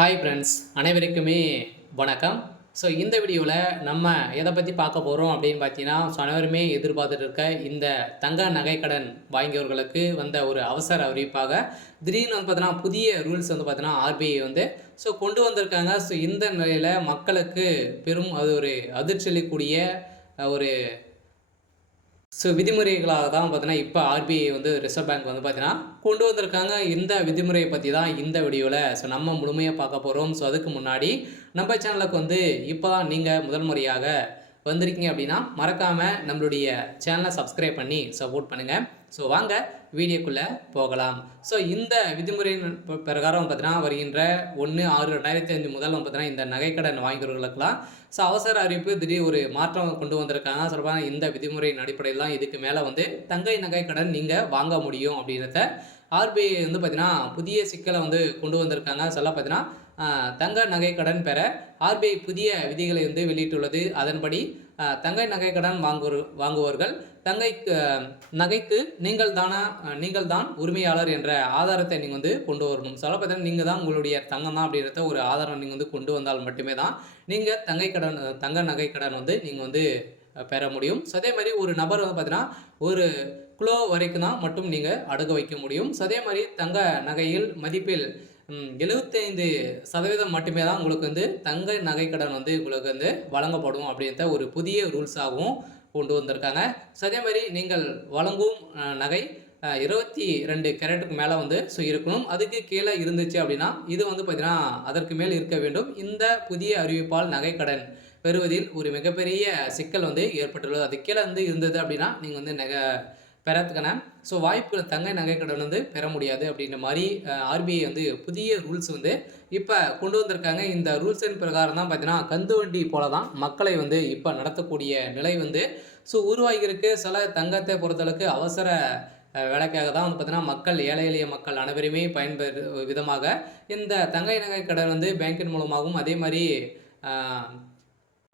Hi friends அனைவருக்குமே வணக்கம். So இந்த வீடியோவில் நம்ம எதை பற்றி பார்க்க போகிறோம் அப்படின்னு பார்த்தீங்கன்னா ஸோ அனைவருமே எதிர்பார்த்துட்டு இருக்க இந்த தங்க நகைக்கடன் வாங்கியவர்களுக்கு வந்த ஒரு அவசர அறிவிப்பாக திடீர்னு வந்து பார்த்தீங்கன்னா புதிய ரூல்ஸ் வந்து பார்த்தீங்கன்னா ஆர்பிஐ வந்து ஸோ கொண்டு வந்திருக்காங்க. ஸோ இந்த நிலையில் மக்களுக்கு பெரும் அது ஒரு அதிர்ச்சலிக்கூடிய ஒரு ஸோ விதிமுறைகளாக தான் பார்த்தீங்கன்னா இப்போ ஆர்பிஐ வந்து ரிசர்வ் பேங்க் வந்து பார்த்தீங்கன்னா கொண்டு வந்திருக்காங்க. இந்த விதிமுறையை பற்றி தான் இந்த வீடியோவில் ஸோ நம்ம முழுமையாக பார்க்க போகிறோம் ஸோ அதுக்கு முன்னாடி நம்ம சேனலுக்கு வந்து இப்போ தான் நீங்கள் முதல் முறையாக வந்திருக்கீங்க அப்படின்னா மறக்காமல் நம்மளுடைய சேனலை சப்ஸ்கிரைப் பண்ணி சப்போர்ட் பண்ணுங்கள் ஸோ வாங்க வீடியோக்குள்ளே போகலாம். ஸோ இந்த விதிமுறையின் பிரகாரம் பார்த்தீங்கன்னா வருகின்ற ஒன்று ஆறு ரெண்டாயிரத்தி அஞ்சு முதல் பார்த்தீங்கன்னா இந்த நகைக்கடன் வாங்கிறவர்களுக்கெல்லாம் ஸோ அவசர அறிவிப்பு திடீர் ஒரு மாற்றம் கொண்டு வந்திருக்காங்க. சொல்லுவாங்க இந்த விதிமுறையின் அடிப்படையில் தான் இதுக்கு மேலே வந்து தங்கை நகைக்கடன் நீங்கள் வாங்க முடியும் அப்படின்றத ஆர்பிஐ வந்து பார்த்தீங்கன்னா புதிய சிக்கலை வந்து கொண்டு வந்திருக்காங்க. சொல்ல பார்த்தீங்கன்னா தங்க நகை கடன் பெற ஆர்பிஐ புதிய விதிகளை வந்து வெளியிட்டுள்ளது. அதன்படி தங்கை நகை கடன் வாங்குவோர் வாங்குவோர்கள் தங்கைக்கு நகைக்கு நீங்கள் தானா நீங்கள் தான் உரிமையாளர் என்ற ஆதாரத்தை நீங்கள் வந்து கொண்டு வரணும். சொல்ல பார்த்தீங்கன்னா நீங்கள் தான் உங்களுடைய தங்கம் தான் அப்படின்றத ஒரு ஆதாரம் நீங்கள் வந்து கொண்டு வந்தால் மட்டுமே தான் நீங்கள் தங்கை கடன் தங்க நகை கடன் வந்து நீங்கள் வந்து பெற முடியும். ஸோ அதே மாதிரி ஒரு நபர் வந்து பார்த்தீங்கன்னா ஒரு கிலோ வரைக்கும் தான் மட்டும் நீங்கள் அடகு வைக்க முடியும். ஸோ அதே மாதிரி தங்க நகையில் மதிப்பில் எழுபத்தைந்து சதவீதம் மட்டுமே தான் உங்களுக்கு வந்து தங்க நகைக்கடன் வந்து உங்களுக்கு வந்து வழங்கப்படும் அப்படின்ற ஒரு புதிய ரூல்ஸாகவும் கொண்டு வந்திருக்காங்க. ஸோ அதே மாதிரி நீங்கள் வழங்கும் நகை இருபத்தி ரெண்டு கேரட்டுக்கு மேலே வந்து ஸோ இருக்கணும். அதுக்கு கீழே இருந்துச்சு அப்படின்னா இது வந்து பார்த்திங்கன்னா அதற்கு மேல் இருக்க வேண்டும். இந்த புதிய அறிவிப்பால் நகைக்கடன் பெறுவதில் ஒரு மிகப்பெரிய சிக்கல் வந்து ஏற்பட்டுள்ளது. அது கீழே வந்து இருந்தது அப்படின்னா நீங்கள் வந்து நகை பெறத்துக்கான ஸோ வாய்ப்பு தங்க கடன் வந்து பெற முடியாது அப்படின்ற மாதிரி ஆர்பிஐ வந்து புதிய ரூல்ஸ் வந்து இப்போ கொண்டு வந்திருக்காங்க. இந்த ரூல்ஸின் பிரகாரம் தான் பார்த்தீங்கன்னா கந்து வண்டி போல தான் மக்களை வந்து இப்போ நடத்தக்கூடிய நிலை வந்து ஸோ உருவாகியிருக்கு. சில தங்கத்தை பொறுத்தளவுக்கு அவசர வேலைக்காக தான் வந்து பார்த்தீங்கன்னா மக்கள் ஏழை எளிய மக்கள் அனைவருமே பயன்பெறு விதமாக இந்த தங்கை நகை கடன் வந்து பேங்கின் மூலமாகவும் அதே மாதிரி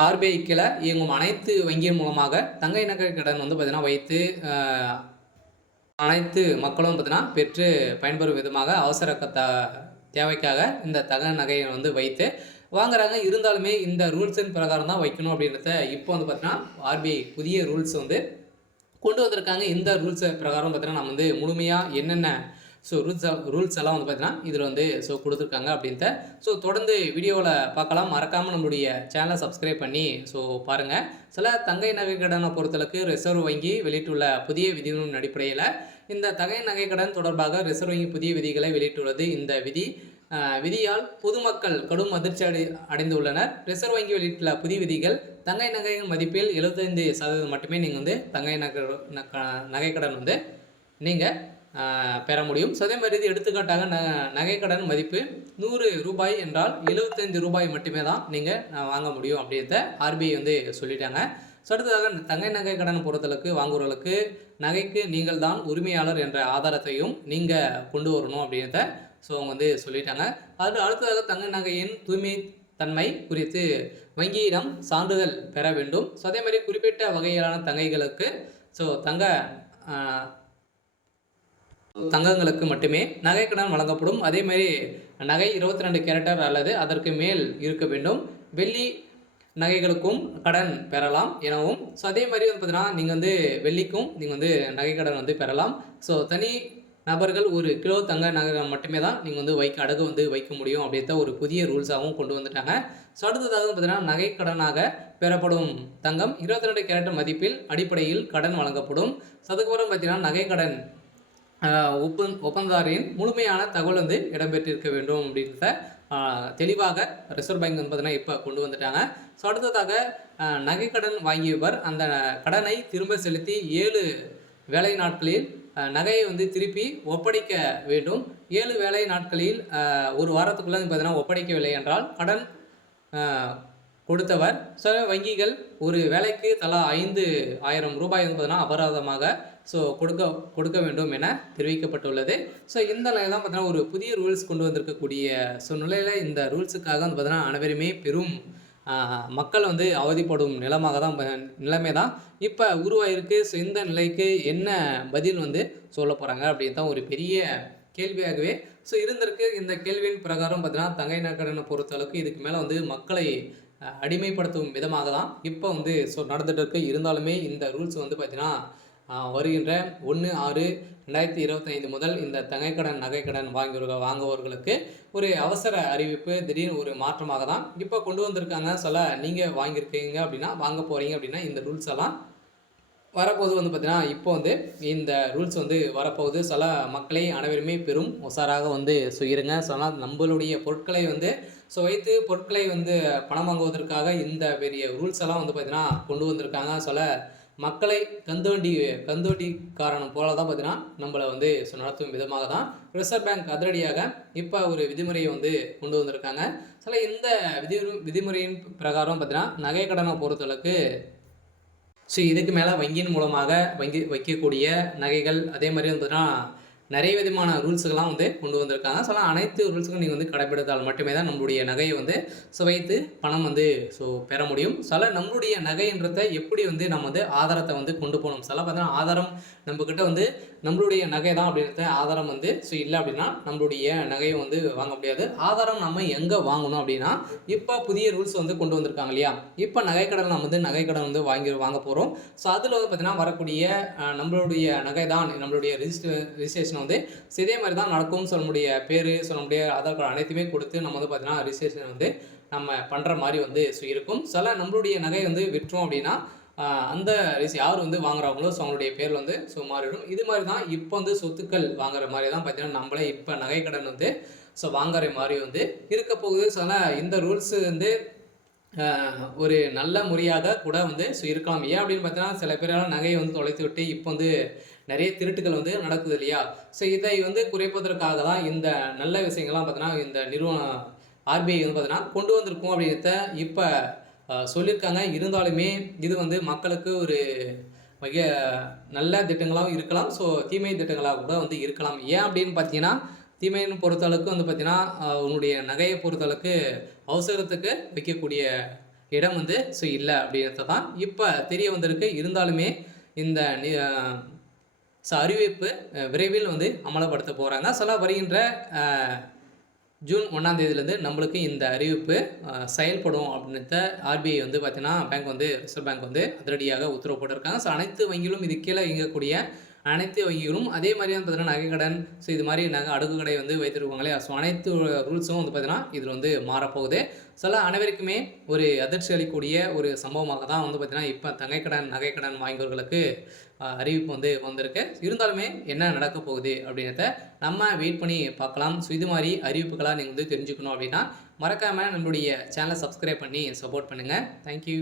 ஆர்பிஐ கீழே இயங்கும் அனைத்து வங்கியின் மூலமாக தங்கை நகை கடன் வந்து பார்த்தீங்கன்னா வைத்து அனைத்து மக்களும் பார்த்தீங்கன்னா பெற்று பயன்பெறும் விதமாக அவசர தேவைக்காக இந்த தக நகையை வந்து வைத்து வாங்குறாங்க. இருந்தாலுமே இந்த ரூல்ஸின் பிரகாரம் தான் வைக்கணும் அப்படின்றத இப்போ வந்து பார்த்தீங்கன்னா ஆர்பிஐ புதிய ரூல்ஸ் வந்து கொண்டு வந்திருக்காங்க. இந்த ரூல்ஸ் பிரகாரம் பார்த்தீங்கன்னா நம்ம வந்து முழுமையாக என்னென்ன ஸோ ரூல்ஸ் ரூல்ஸ் எல்லாம் வந்து பார்த்தீங்கன்னா இதில் வந்து ஸோ கொடுத்துருக்காங்க அப்படின்ட்டு ஸோ தொடர்ந்து வீடியோவில் பார்க்கலாம். மறக்காமல் நம்மளுடைய சேனலை சப்ஸ்கிரைப் பண்ணி ஸோ பாருங்கள் சில தங்கை நகை கடனை பொறுத்தளவுக்கு ரிசர்வ் வங்கி வெளியிட்டுள்ள புதிய விதிகளின் அடிப்படையில் இந்த தங்கை நகை கடன் தொடர்பாக ரிசர்வ் வங்கி புதிய விதிகளை வெளியிட்டுள்ளது இந்த விதி. விதியால் பொதுமக்கள் கடும் அதிர்ச்சி அடை அடைந்துள்ளனர். ரிசர்வ் வங்கி வெளியிட்டுள்ள புதிய விதிகள் தங்கை நகையின் மதிப்பில் எழுபத்தைந்து சதவீதம் மட்டுமே நீங்கள் வந்து தங்கை நகை நகைக்கடன் வந்து நீங்கள் பெற முடியும். ஸோ அதே மாதிரி இது எடுத்துக்காட்டாக ந நகைக்கடன் மதிப்பு நூறு ரூபாய் என்றால் எழுபத்தைந்து ரூபாய் மட்டுமே தான் நீங்கள் வாங்க முடியும் அப்படின்றத ஆர்பிஐ வந்து சொல்லிட்டாங்க. ஸோ அடுத்ததாக தங்கை நகை கடன் பொறுத்தளவுக்கு வாங்குறவர்களுக்கு நகைக்கு நீங்கள் தான் உரிமையாளர் என்ற ஆதாரத்தையும் நீங்கள் கொண்டு வரணும் அப்படின்றத ஸோ அவங்க வந்து சொல்லிட்டாங்க. அது அடுத்ததாக தங்க நகையின் தூய்மை தன்மை குறித்து வங்கியிடம் சான்றிதழ் பெற வேண்டும். ஸோ அதே மாதிரி குறிப்பிட்ட வகையிலான தங்கைகளுக்கு ஸோ தங்க தங்கங்களுக்கு மட்டுமே நகைக்கடன் வழங்கப்படும். அதே மாதிரி நகை இருபத்தி ரெண்டு கேரட்டர் அல்லது அதற்கு மேல் இருக்க வேண்டும். வெள்ளி நகைகளுக்கும் கடன் பெறலாம் எனவும். ஸோ அதே மாதிரி வந்து பார்த்தீங்கன்னா நீங்கள் வந்து வெள்ளிக்கும் நீங்கள் வந்து நகைக்கடன் வந்து பெறலாம். ஸோ தனி நபர்கள் ஒரு கிலோ தங்க நகை மட்டுமே தான் நீங்கள் வந்து வைக்க அடகு வந்து வைக்க முடியும் அப்படின்ற ஒரு புதிய ரூல்ஸாகவும் கொண்டு வந்துட்டாங்க. ஸோ அடுத்ததாக வந்து பார்த்தீங்கன்னா நகைக்கடனாக பெறப்படும் தங்கம் இருபத்தி ரெண்டு கேரட் மதிப்பில் அடிப்படையில் கடன் வழங்கப்படும். ஸோ அதுக்கப்புறம் பார்த்தீங்கன்னா நகைக்கடன் ஒப்பந் ஒப்பந்ததாரின் முழுமையான தகவல் வந்து இடம்பெற்றிருக்க வேண்டும் அப்படின்றத தெளிவாக ரிசர்வ் பேங்க் வந்து பார்த்தீங்கன்னா இப்போ கொண்டு வந்துட்டாங்க. ஸோ அடுத்ததாக நகைக்கடன் வாங்கியவர் அந்த கடனை திரும்ப செலுத்தி ஏழு வேலை நாட்களில் நகையை வந்து திருப்பி ஒப்படைக்க வேண்டும். ஏழு வேலை நாட்களில் ஒரு வாரத்துக்குள்ளே பார்த்தீங்கன்னா ஒப்படைக்கவில்லை என்றால் கடன் கொடுத்தவர். சில வங்கிகள் ஒரு வேலைக்கு தலா ஐந்து ஆயிரம் ரூபாய் வந்து பார்த்தீங்கன்னா அபராதமாக ஸோ கொடுக்க கொடுக்க வேண்டும் என தெரிவிக்கப்பட்டுள்ளது. ஸோ இந்த நிலையில் தான் பார்த்தீங்கன்னா ஒரு புதிய ரூல்ஸ் கொண்டு வந்திருக்கக்கூடிய ஸோ நிலையில் இந்த ரூல்ஸுக்காக வந்து பார்த்தீங்கன்னா அனைவருமே பெரும் மக்கள் வந்து அவதிப்படும் நிலமாக தான் நிலைமை தான் இப்போ உருவாயிருக்கு. ஸோ இந்த நிலைக்கு என்ன பதில் வந்து சொல்ல போகிறாங்க அப்படின்னு தான் ஒரு பெரிய கேள்வியாகவே ஸோ இருந்திருக்கு. இந்த கேள்வியின் பிரகாரம் பார்த்தீங்கன்னா தங்கை நகரனை பொறுத்தளவுக்கு இதுக்கு மேலே வந்து மக்களை அடிமைப்படுத்தும் விதமாக தான் இப்போ வந்து ஸோ நடந்துகிட்டு இருக்கு. இருந்தாலுமே இந்த ரூல்ஸ் வந்து பார்த்திங்கன்னா வருகின்ற ஒன்று ஆறு ரெண்டாயிரத்தி இருபத்தைந்து முதல் இந்த தங்கைக்கடன் நகைக்கடன் வாங்கியவர்கள் வாங்குபவர்களுக்கு ஒரு அவசர அறிவிப்பு திடீர்னு ஒரு மாற்றமாக தான் இப்போ கொண்டு வந்திருக்காங்க சொல்ல நீங்கள் வாங்கியிருக்கீங்க அப்படின்னா வாங்க போகிறீங்க அப்படின்னா இந்த ரூல்ஸ் எல்லாம் வரப்போது வந்து பார்த்திங்கன்னா இப்போ வந்து இந்த ரூல்ஸ் வந்து வரப்போகுது. சில மக்களை அனைவருமே பெரும் உசாராக வந்து ஸோ இருங்க சொன்னால் நம்மளுடைய பொருட்களை வந்து ஸோ வைத்து பொருட்களை வந்து பணம் வாங்குவதற்காக இந்த பெரிய ரூல்ஸ் எல்லாம் வந்து பார்த்திங்கன்னா கொண்டு வந்திருக்காங்க. சில மக்களை கந்தோண்டி கந்தோண்டி காரணம் போல தான் பார்த்தீங்கன்னா நம்மளை வந்து ஸோ நடத்தும் விதமாக தான் ரிசர்வ் பேங்க் அதிரடியாக இப்போ ஒரு விதிமுறையை வந்து கொண்டு வந்திருக்காங்க. சில இந்த விதி விதிமுறையின் பிரகாரம் பார்த்தீங்கன்னா நகை கடனை பொறுத்தளவுக்கு ஸோ இதுக்கு மேலே வங்கியின் மூலமாக வங்கி வைக்கக்கூடிய நகைகள் அதே மாதிரி வந்து பார்த்தீங்கன்னா நிறைய விதமான ரூல்ஸுகள்லாம் வந்து கொண்டு வந்திருக்காங்க. ஸோ அனைத்து ரூல்ஸுக்கும் நீங்கள் வந்து கடைபிடித்தால் மட்டுமே தான் நம்மளுடைய நகையை வந்து ஸோ வைத்து பணம் வந்து ஸோ பெற முடியும். சில நம்மளுடைய நகைன்றத எப்படி வந்து நம்ம வந்து ஆதாரத்தை வந்து கொண்டு போகணும்? சில பார்த்தீங்கன்னா ஆதாரம் நம்மக்கிட்ட வந்து நம்மளுடைய நகை தான் அப்படின்றத ஆதாரம் வந்து ஸோ இல்லை அப்படின்னா நம்மளுடைய நகையை வந்து வாங்க முடியாது. ஆதாரம் நம்ம எங்கே வாங்கணும் அப்படின்னா இப்போ புதிய ரூல்ஸ் வந்து கொண்டு வந்திருக்காங்க இல்லையா? இப்போ நகைக்கடன் நம்ம வந்து நகைக்கடன் வந்து வாங்கி வாங்க போகிறோம் ஸோ அதில் வந்து பார்த்திங்கன்னா வரக்கூடிய நம்மளுடைய நகை தான் நம்மளுடைய ரிஜிஸ்டர் ரிஜிஸ்ட்ரேஷன் வந்து இதே மாதிரி தான் நடக்கும் சொல்ல முடிய பேர் சொல்ல முடிய ஆதார் கார்டு அனைத்துமே கொடுத்து நம்ம வந்து பார்த்திங்கன்னா ரிஜிஸ்ட்ரேஷன் வந்து நம்ம பண்ணுற மாதிரி வந்து ஸோ இருக்கும். சில நம்மளுடைய நகை வந்து விற்றோம் அப்படின்னா அந்த ரிசி யார் வந்து வாங்குறாங்களோ ஸோ அவங்களுடைய பேர் வந்து ஸோ மாறிடும் இது மாதிரி தான் இப்போ வந்து சொத்துக்கள் வாங்குற மாதிரி தான் பார்த்தீங்கன்னா நம்மளே இப்போ நகைக்கடன் வந்து ஸோ வாங்குற மாதிரி வந்து இருக்க போகுது. ஸோ ஆனால் இந்த ரூல்ஸு வந்து ஒரு நல்ல முறையாக கூட வந்து ஸோ இருக்கலாம். ஏன் அப்படின்னு பார்த்தீங்கன்னா சில பேரால் நகையை வந்து தொலைத்து விட்டு இப்போ வந்து நிறைய திருட்டுகள் வந்து நடக்குது இல்லையா? ஸோ இதை வந்து குறைப்பதற்காக தான் இந்த நல்ல விஷயங்கள்லாம் பார்த்தீங்கன்னா இந்த நிறுவனம் ஆர்பிஐ வந்து பார்த்தீங்கன்னா கொண்டு வந்திருக்கும் அப்படின்றத இப்போ சொல்லியிருக்காங்க. இருந்தாலுமே இது வந்து மக்களுக்கு ஒரு மிக நல்ல திட்டங்களாகவும் இருக்கலாம். ஸோ தீமை திட்டங்களாக கூட வந்து இருக்கலாம். ஏன் அப்படின்னு பார்த்தீங்கன்னா தீமைன்னு பொறுத்தளவுக்கு வந்து பார்த்திங்கன்னா உன்னுடைய நகையை பொறுத்தளவுக்கு அவசரத்துக்கு வைக்கக்கூடிய இடம் வந்து ஸோ இல்லை அப்படின்றது தான். இப்போ தெரிய வந்திருக்கு. இருந்தாலுமே இந்த ஸோ அறிவிப்பு விரைவில் வந்து அமலப்படுத்த போகிறாங்க சொல்ல வருகின்ற ஜூன் ஒன்றாம் தேதியிலேருந்து நம்மளுக்கு இந்த அறிவிப்பு செயல்படும் அப்படின்றத ஆர்பிஐ வந்து பார்த்தீங்கன்னா பேங்க் வந்து ரிசர்வ் பேங்க் வந்து அதிரடியாக உத்தரவு போட்டிருக்காங்க. ஸோ அனைத்து வங்கிகளும் இது கீழே இயங்கக்கூடிய அனைத்து வங்கிகளும் அதே மாதிரி வந்து பார்த்தீங்கன்னா நகைக்கடன் ஸோ இது மாதிரி நாங்கள் அடுக்கு கடை வந்து வைத்திருப்பாங்க இல்லையா ஸோ அனைத்து ரூல்ஸும் வந்து பார்த்தீங்கன்னா இதில் வந்து மாறப்போகுது. சில அனைவருக்குமே ஒரு அதிர்ச்சி அளிக்கக்கூடிய ஒரு சம்பவமாக தான் வந்து பார்த்திங்கன்னா இப்போ தங்கைக்கடன் நகைக்கடன் வாங்கியவர்களுக்கு அறிவிப்பு வந்து வந்திருக்கு. இருந்தாலுமே என்ன நடக்க போகுது அப்படின்றத நம்ம வெயிட் பண்ணி பார்க்கலாம். ஸோ இது மாதிரி அறிவிப்புகளாக நீங்கள் வந்து தெரிஞ்சுக்கணும் அப்படின்னா மறக்காமல் நம்மளுடைய சேனலை சப்ஸ்கிரைப் பண்ணி சப்போர்ட் பண்ணுங்கள் தேங்க்யூ